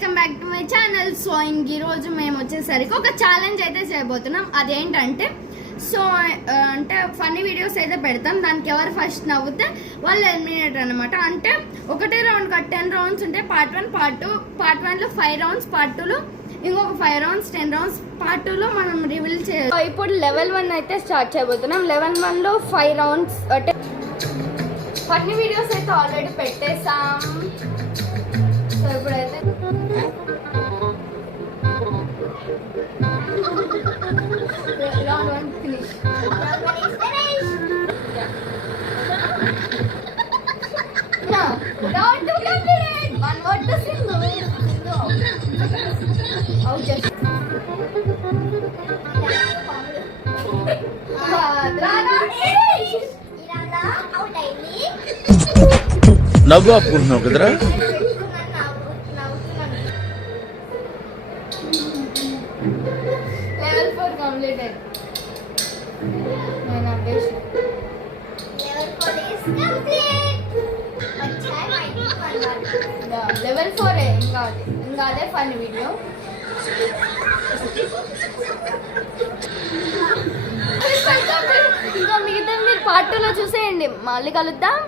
Welcome back to my channel. So ఈ రోజు మేము వచ్చేసరికి ఒక ఛాలెంజ్ అయితే చేయబోతున్నాం. అదేంటంటే అంటే ఫన్నీ వీడియోస్ అయితే పెడతాం. దానికి ఎవరు ఫస్ట్ నవ్వుతే వాళ్ళు ఎలిమినేట్ అనమాట. అంటే ఒకటే రౌండ్ 10 రౌండ్స్ ఉంటాయి. Part 1 part 2. పార్ట్ 1లో 5 రౌండ్స్, పార్ట్ 2లో ఇంకొక 5 రౌండ్స్, 10 రౌండ్స్. పార్ట్ 2లో మనం రివీల్ చేయాలి. ఇప్పుడు లెవెల్ 1 అయితే స్టార్ట్ చేయబోతున్నాం. లెవెల్ 1లో 5 రౌండ్స్ అంటే ఫన్నీ వీడియోస్ అయితే ఆల్రెడీ పెట్టేసాం. సో ఇప్పుడైతే రౌండ్ 1 finish. Round 2 completed. One word to Sindhu. Out just. నవ్వు ఆపుకుంటున్నావు కదరా. Level 4 completed. Level 4 is complete. Level 4 ఇంకా అదే ఫన్ వీడియో. ఇంకా మిగతా మీరు పార్ట్ 2లో చూసేయండి. మళ్ళీ కలుద్దాం.